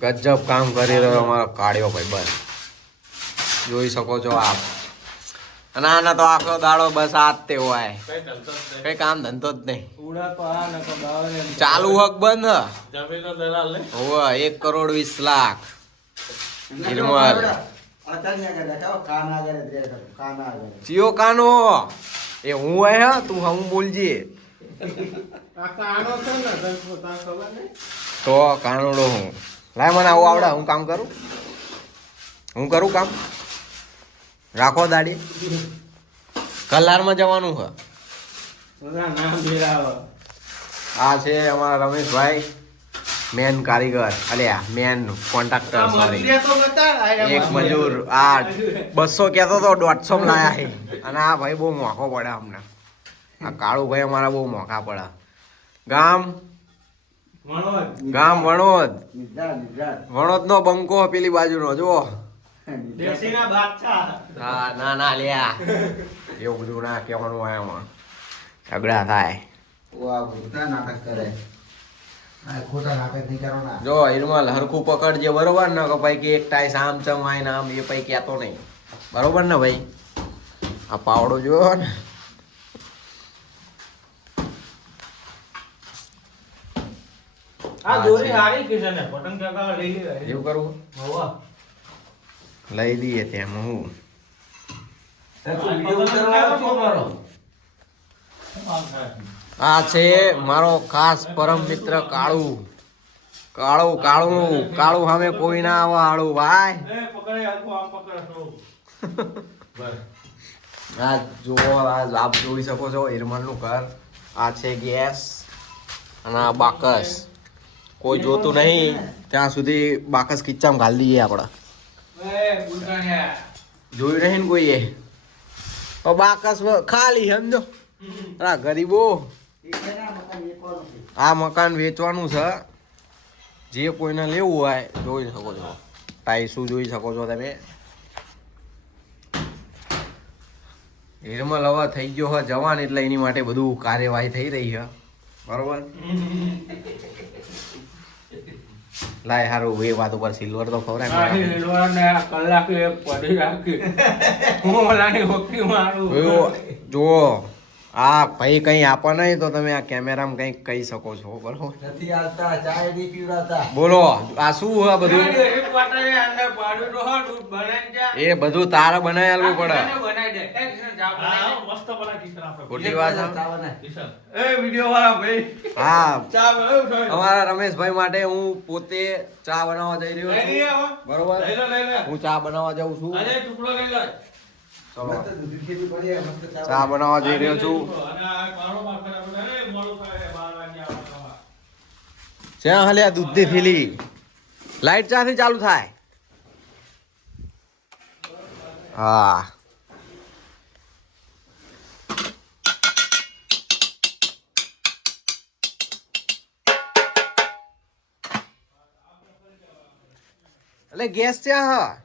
ગજબ કામ કરી રહ્યો અમારો કાળિયો ભાઈ બસ જોઈ શકો છો આપ અને આના તો આખો દાડો બસ આ જ તે હોય કઈ કામ ધંધો જ નહીં ચાલુ હક બંધ હોવે 1 કરોડ 20 લાખ નિર્મલ ચિયો કાનો એ હું હોય હા તું હું બોલજે તો કાનુડો હું લાય મને આવું આવડે હું કામ કરું કામ રાખો દાડી કલારમાં જવાનું છે આ છે અમારા રમેશભાઈ મેન કારીગર અલ્યા મેન કોન્ટ્રાક્ટર સોરી એક મજૂર આ 200 કહેતો તો 150 લાયા છે અને આ ભાઈ બહુ મોંઘો પડે અમને આ કાળુ ભાઈ અમારા બહુ મોંઘા પડે ગામ વણોદ નો બંકો પેલી બાજુનો જો હા ના લ્યા એવું બધું ના કહેવાનું હોય એમાં ઝઘડા થાય જો હિરમલ હરખું પકડજે બરોબર ને કે ભાઈ કે એક ટાઈસ આમ ચમ આય ને આમ એ ભાઈ કહેતો નહીં બરોબર ને ભાઈ આ પાવડો જોયો ને એવું કરવું લઈ દઈએ ત્યાં હું આ છે મારો ખાસ પરમ મિત્ર કાળુ સામે કોઈ ના આવે હાળું ભાઈ આ જુઓ આપ જોઈ શકો છો હિરમલ નું ઘર આ છે ગેસ અને આ બાકસ કોઈ જોતું નહીં ત્યાં સુધી બાકસ કિચ્ચામાં ઘાલી દઈએ આપણે જોયું નહીં ને કોઈએ તો બાકસ ખાલી સમજો ગરીબો આ મકાન વેચવાનું છે જે કોઈને લેવું હોય જોઈ શકો છો ટાઈસું જોઈ શકો છો તમે હિરમલ હવે થઈ ગયો હોય જવાન એટલે એની માટે બધું કાર્યવાહી થઈ રહી છે બરોબર લાય હારું એ વાત ઉપર સિલ્વર તો ખવડાય જો આ ભાઈ કઈ આપવા નહીં તો તમે આ કેમેરામાં કઈ કહી શકો છો બરોબર બોલો આ શું હે બધું એ બધું તારે બનાવી આલવું પડે ખોટી વાત હા અમારા રમેશભાઈ માટે હું પોતે ચા બનાવવા જઈ રહ્યો છું બરોબર હું ચા બનાવવા જાઉં છું ચલો ચા બનાવવા જઈ રહ્યો છું જ્યાં હાલે આ દૂધની થેલી લાઈટ ચાથી ચાલુ થાય હા એટલે ગેસ ત્યાં હા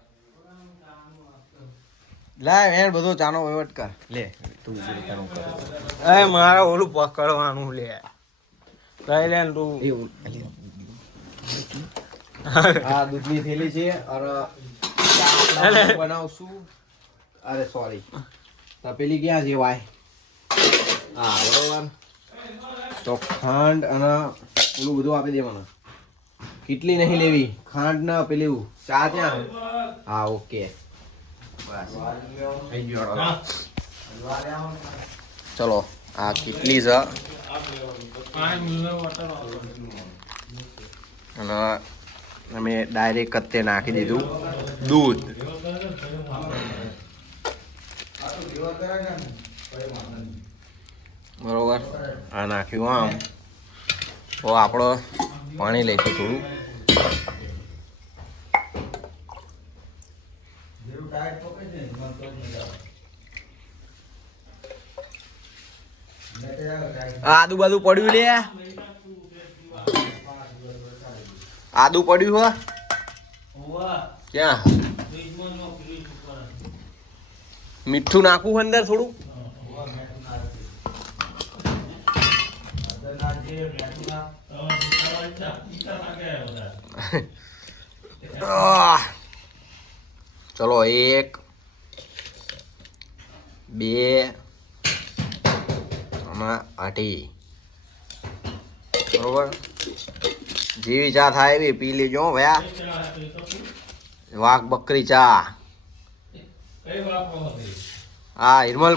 લાય યાર બધો ચાનો વહીવટ કર લે તું ચાનું કર એ મારા ઓલું પકડવાનું લે લઈ લે તું એવું આ દૂધની થેલી છે અને ચા બનાવશું અરે સોરી તપેલી ક્યાં છે ભાઈ હા બરોબર તો ખાંડ અને ઓલું બધું આપી દે મને કેટલી નહીં લેવી ખાંડ ના પેલી ચા ત્યાં હા ઓકે ચલો આ કેટલી છે અને અમે ડાયરેક્ટ કત્તે નાખી દીધું દૂધ બરોબર આ નાખ્યું આમ તો આપણો પાણી લઈશું થોડું આદુ બાદુ પડ્યું લે આદુ પડ્યું હો ક્યાં મીઠું નાખવું અંદર થોડું ચલો 1 2 અને 8 બરોબર જેવી ચા થાય એવી પી લેજો હો ભયા વાઘ બકરી ચા હા હિરમલ